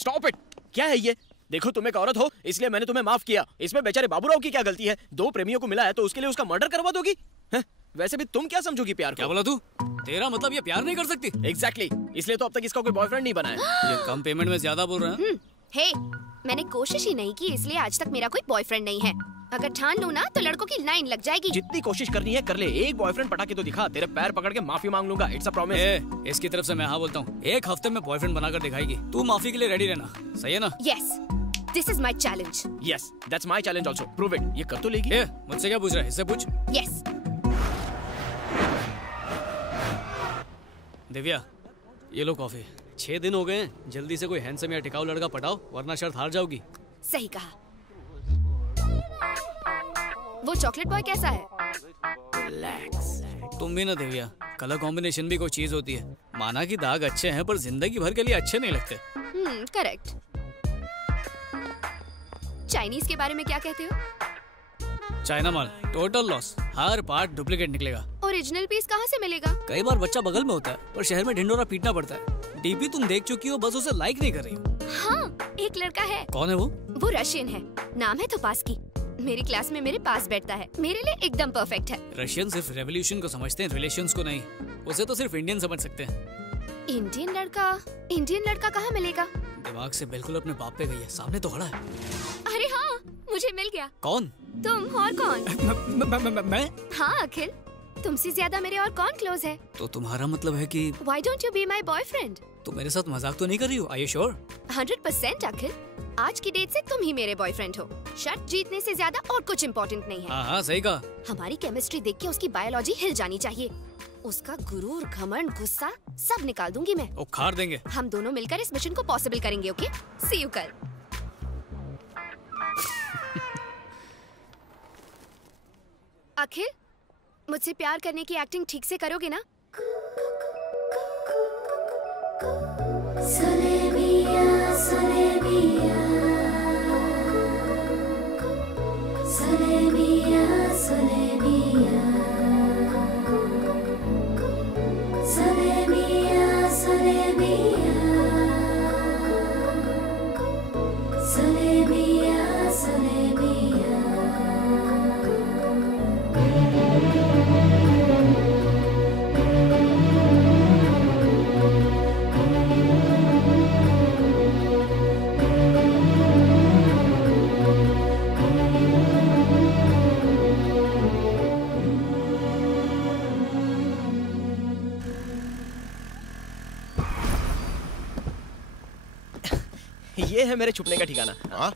Stop it. क्या है ये? देखो तुम एक औरत हो इसलिए मैंने तुम्हें माफ किया, इसमें बेचारे बाबूराव की क्या गलती है? दो प्रेमियों को मिला है तो उसके लिए उसका मर्डर करवा दोगी? वैसे भी तुम क्या समझोगी प्यार को? क्या बोला तू? तेरा मतलब ये प्यार नहीं कर सकती? एग्जैक्टली, इसलिए तो अब तक इसका कोई बॉयफ्रेंड नहीं बना है। ये कम पेमेंट में ज्यादा बोल रहा है। हे, मैंने कोशिश ही नहीं की इसलिए आज तक मेरा कोई बॉयफ्रेंड नहीं है। अगर ठान लूं ना तो लड़कों की लाइन लग जाएगी। जितनी कोशिश करनी है कर ले, एक बॉयफ्रेंड पटा के तो दिखा, तेरे पैर पकड़ के माफी मांग लूंगा। It's a promise. इसकी तरफ से मैं हाँ बोलता हूँ, एक हफ्ते में बॉयफ्रेंड बनाकर दिखाएगी। तू माफी के लिए रेडी रहना, सही है ना? Yes, this is my challenge. Yes, that's my challenge also. Prove it. ये कर तो लेगी? मुझसे क्या पूछ रहा है, इससे पूछ। यस। दिव्या, ये लो कॉफी। 6 दिन हो गए हैं, जल्दी से कोई हैंडसम या टिकाऊ लड़का पटाओ वरना शर्त हार जाओगी। सही कहा। वो चॉकलेट बॉय कैसा है? रिलैक्स। तुम भी ना दिव्या, कलर कॉम्बिनेशन भी कोई चीज होती है। माना कि दाग अच्छे हैं पर जिंदगी भर के लिए अच्छे नहीं लगते। करेक्ट। चाइनीज के बारे में क्या कहते हो? चाइना माल टोटल लॉस, हर पार्ट डुप्लीकेट निकलेगा। ओरिजिनल पीस कहाँ से मिलेगा? कई बार बच्चा बगल में होता है पर शहर में ढिंडोरा पीटना पड़ता है। डीपी तुम देख चुकी हो, बस उसे लाइक नहीं कर रही हो। हाँ, एक लड़का है। कौन है वो? वो रशियन है, नाम है तोपास्की। मेरी क्लास में मेरे पास बैठता है, मेरे लिए एकदम परफेक्ट है। रशियन सिर्फ रेवोल्यूशन को समझते हैं, रिलेशंस को नहीं। उसे तो सिर्फ इंडियन समझ सकते हैं। इंडियन लड़का कहाँ मिलेगा? दिमाग से बिल्कुल अपने बाप पे गई है, सामने तो खड़ा है। अरे हाँ, मुझे मिल गया। कौन? तुम और कौन? मैं? हाँ अखिल, तुमसे ज्यादा मेरे और कौन क्लोज है? तो तुम्हारा मतलब है कि Why don't you be my boyfriend? तुम मेरे साथ मजाक तो नहीं कर रही हो? Are you sure? 100% अखिल, आज की डेट से तुम ही मेरे बॉयफ्रेंड हो। शर्त जीतने से ज्यादा और कुछ इम्पोर्टेंट नहीं है। हाँ सही कहा। हमारी केमिस्ट्री देख के उसकी बायोलॉजी हिल जानी चाहिए। उसका गुरूर, घमंड, गुस्सा सब निकाल दूंगी मैं। उखाड़ देंगे। हम दोनों मिलकर इस मिशन को पॉसिबल करेंगे। ओके, सी यू कल। अखिल, मुझसे प्यार करने की एक्टिंग ठीक से करोगे ना? Solebiya, Solebiya, Solebiya, Solebiya, Solebiya, Solebiya, Solebiya, Solebiya. ये है मेरे छुपने का ठिकाना। हाँ?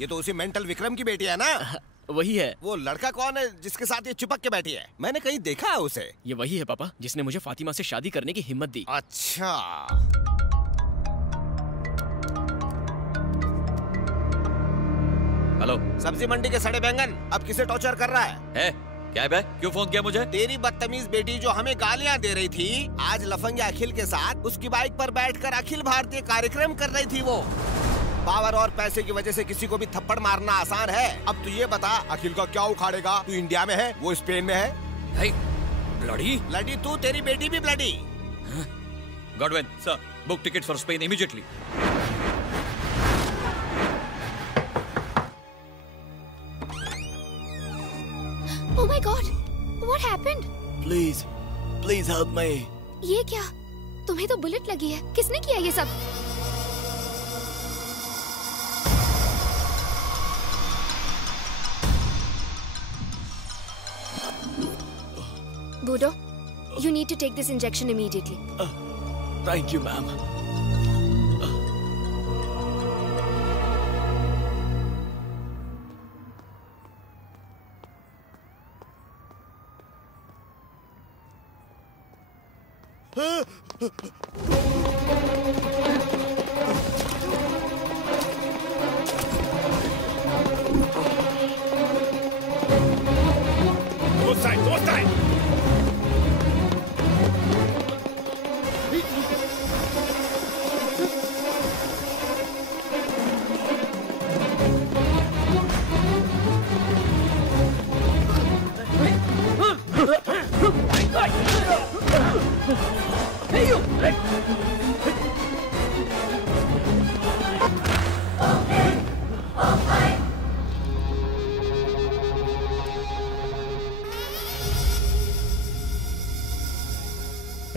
ये तो उसी मेंटल विक्रम की बेटी है ना? वही है। वो लड़का कौन है जिसके साथ ये चिपक के बैठी है? मैंने कहीं देखा है उसे। ये वही है पापा जिसने मुझे फातिमा से शादी करने की हिम्मत दी। अच्छा। हेलो, सब्जी मंडी के सड़े बैंगन अब किसे टॉर्चर कर रहा है? क्या बे? क्यों फोन किया मुझे? तेरी बदतमीज बेटी जो हमें गालियाँ दे रही थी, आज लफंगे अखिल के साथ उसकी बाइक पर बैठकर अखिल भारतीय कार्यक्रम कर रही थी। वो पावर और पैसे की वजह से किसी को भी थप्पड़ मारना आसान है। अब तू ये बता, अखिल का क्या उखाड़ेगा? तू इंडिया में है, वो स्पेन में है। ब्लडी? ब्लडी तू, तेरी बेटी भी bloody. Godwin sir, book ticket for Spain immediately. Oh my God! What happened? Please help me. ये क्या? तुम्हें तो बुलेट लगी है। किसने किया ये सब? Budo, you need to take this injection immediately. Thank you, ma'am.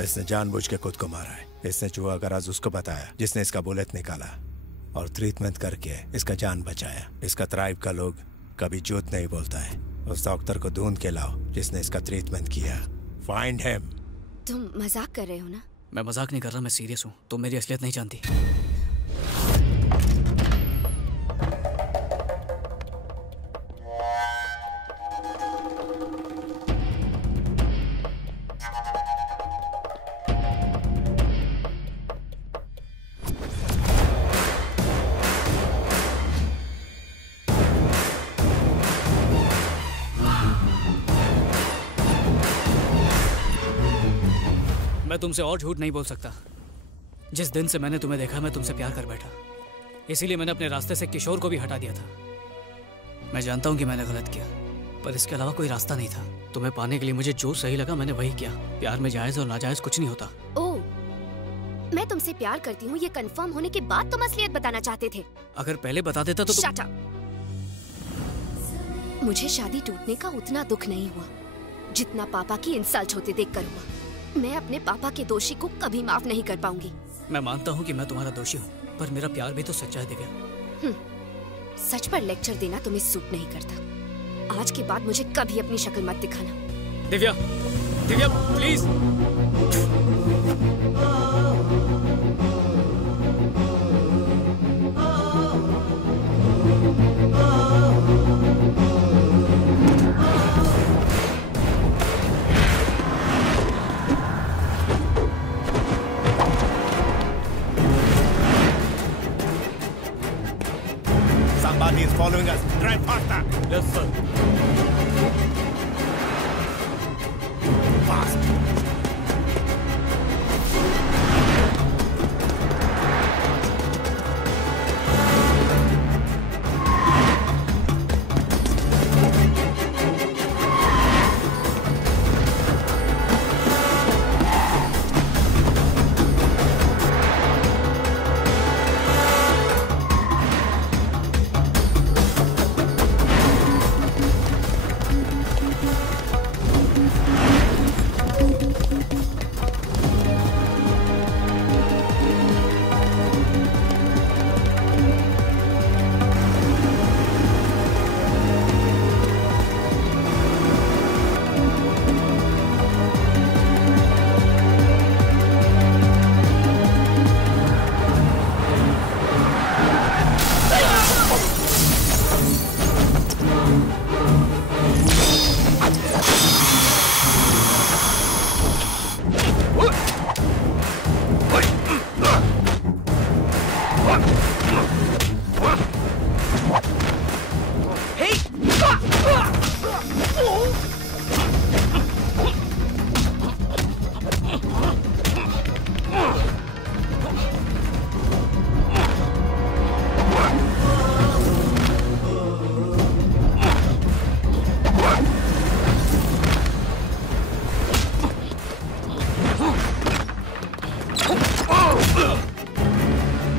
इसने जानबूझ के खुद को मारा है। इसने जुआ का राज उसको बताया जिसने इसका बुलेट निकाला और ट्रीटमेंट करके इसका जान बचाया। इसका ट्राइब का लोग कभी झूठ नहीं बोलता है। उस डॉक्टर को ढूंढ के लाओ जिसने इसका ट्रीटमेंट किया। Find him. तुम मजाक कर रहे हो ना? मैं मजाक नहीं कर रहा, मैं सीरियस हूँ। तुम मेरी असलियत नहीं जानती। मैं तुमसे और झूठ नहीं बोल सकता। जिस दिन से मैंने तुम्हें देखा मैं तुमसे प्यार कर बैठा, इसीलिए मैंने अपने रास्ते से किशोर को भी हटा दिया था। मैं जानता हूँ कि मैंने गलत किया, पर इसके अलावा कोई रास्ता नहीं था। तुम्हें पाने के लिए मुझे जो सही लगा मैंने वही किया। प्यार में जायज और नाजायज कुछ नहीं होता। ओह, मैं तुमसे प्यार करती हूँ ये कंफर्म होने के बाद तुम असलियत बताना चाहते थे। अगर पहले बता देता तो Shut up! मुझे शादी टूटने का उतना दुख नहीं हुआ जितना पापा की इंसल्ट होते देखकर हुआ। मैं अपने पापा के दोषी को कभी माफ नहीं कर पाऊंगी। मैं मानता हूँ कि मैं तुम्हारा दोषी हूँ, पर मेरा प्यार भी तो सच्चा है दिव्या। सच पर लेक्चर देना तुम्हें सूट नहीं करता। आज के बाद मुझे कभी अपनी शक्ल मत दिखाना। Divya, Divya please. Somebody is following us. Drive faster. Yes, sir. Fast.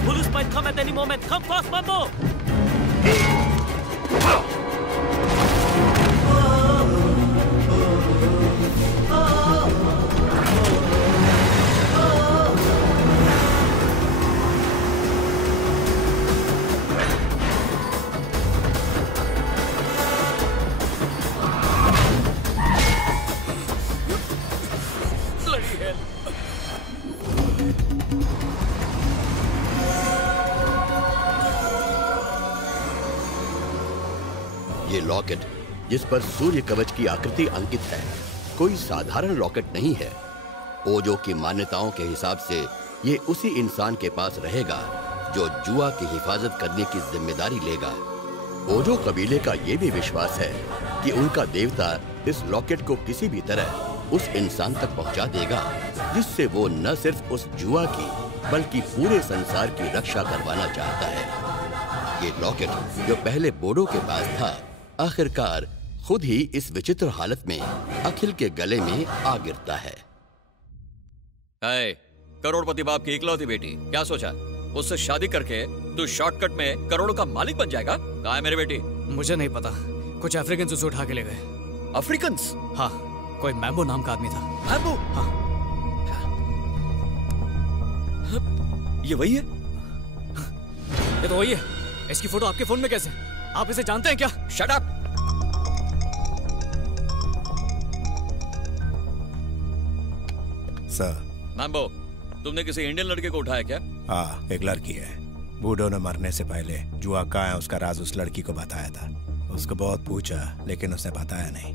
Police might come at any moment. Come fast, Mambo! Bloody hell! ये लॉकेट जिस पर सूर्य कवच की आकृति अंकित है कोई साधारण लॉकेट नहीं है। ओजो की मान्यताओं के हिसाब से ये उसी इंसान के पास रहेगा जो जुआ की हिफाजत करने की जिम्मेदारी लेगा। ओजो कबीले का ये भी विश्वास है कि उनका देवता इस लॉकेट को किसी भी तरह उस इंसान तक पहुंचा देगा जिससे वो न सिर्फ उस जुआ की बल्कि पूरे संसार की रक्षा करवाना चाहता है। ये लॉकेट जो पहले बोडो के पास था आखिरकार खुद ही इस विचित्र हालत में अखिल के गले में आ गिरता है। हाय, करोड़पति बाप की इकलौती बेटी, क्या सोचा उससे शादी करके तू शॉर्टकट में करोड़ों का मालिक बन जाएगा? कहाँ है मेरी बेटी? मुझे नहीं पता, कुछ अफ्रीकन उसे उठा के ले गए। अफ्रीकन्स? हाँ, कोई मैम्बो नाम का आदमी था। मैम्बो? हाँ। ये वही है? ये तो वही है। इसकी फोटो आपके फोन में कैसे? आप इसे जानते हैं क्या? Shut up! सर। मैम्बो, तुमने किसी इंडियन लड़के को उठाया क्या? हाँ, एक लड़की है। बूढ़ों ने मरने से पहले जुआ कहाँ है उसका राज उस लड़की को बताया था। उसको बहुत पूछा लेकिन उसने बताया नहीं।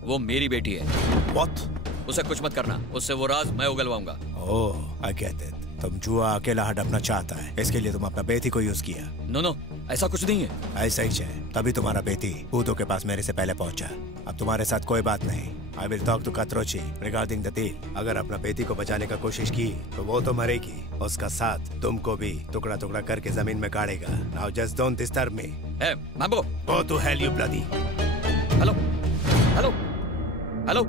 वो मेरी बेटी है। What? उसे कुछ मत करना, उससे वो राज मैं उगलवाऊंगा। ओह, I get it। तुम जुआ अकेला हड़पना चाहता है, इसके लिए तुम अपना बेटी को यूज किया। नो, ऐसा कुछ नहीं है। ऐसा ही है, तभी तुम्हारा बेटी भूतों के पास मेरे से पहले पहुंचा। अब तुम्हारे साथ कोई बात नहीं। I will talk to कत्रोची regarding the deal। अगर अपना बेटी को बचाने का कोशिश की तो वो तो मरेगी, उसका साथ तुमको भी टुकड़ा टुकड़ा करके जमीन में गाड़ेगा। Now just don't disturb me। Mambo, Go to hell you bloody। Hello, hello, hello.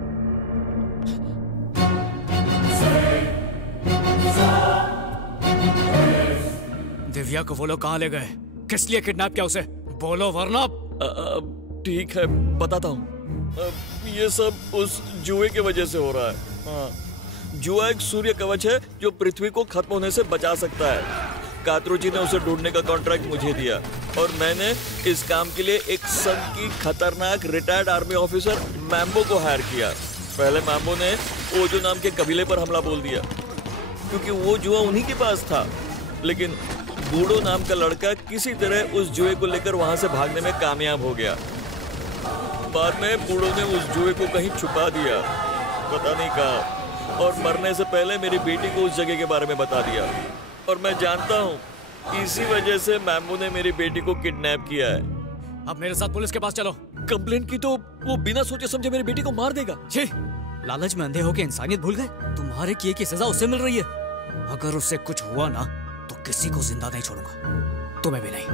Divya को वो लोग कहाँ ले गए? किस लिए किडनैप किया उसे? बोलो वरना। ठीक है, बताता हूँ। ये सब उस जुए की वजह से हो रहा है। हाँ, जुआ एक सूर्य कवच है जो पृथ्वी को खत्म होने से बचा सकता है। कात्रोजी ने उसे ढूंढने का कॉन्ट्रैक्ट मुझे दिया और मैंने इस काम के लिए एक संघ की खतरनाक रिटायर्ड आर्मी ऑफिसर मैम्बो को हायर किया। पहले मैम्बो ने ओजो नाम के कबीले पर हमला बोल दिया क्योंकि वो जुआ उन्हीं के पास था, लेकिन बूढ़ो नाम का लड़का किसी तरह उस जुए को लेकर वहां से भागने में कामयाब हो गया। बाद में बूढ़ो ने उस जुए को कहीं छुपा दिया, पता नहीं कहाँ, और मरने से पहले मेरी बेटी को उस जगह के बारे में बता दिया। और मैं जानता हूँ इसी वजह से मैम्बो ने मेरी बेटी को किडनैप किया है। अब मेरे साथ पुलिस के पास चलो। कंप्लेंट की तो वो बिना सोचे समझे मेरी बेटी को मार देगा। छी, लालच में अंधे होके इंसानियत भूल गए। तुम्हारे किए की सजा उससे मिल रही है। अगर उससे कुछ हुआ ना तो किसी को जिंदा नहीं छोड़ूंगा, तुम्हें भी नहीं।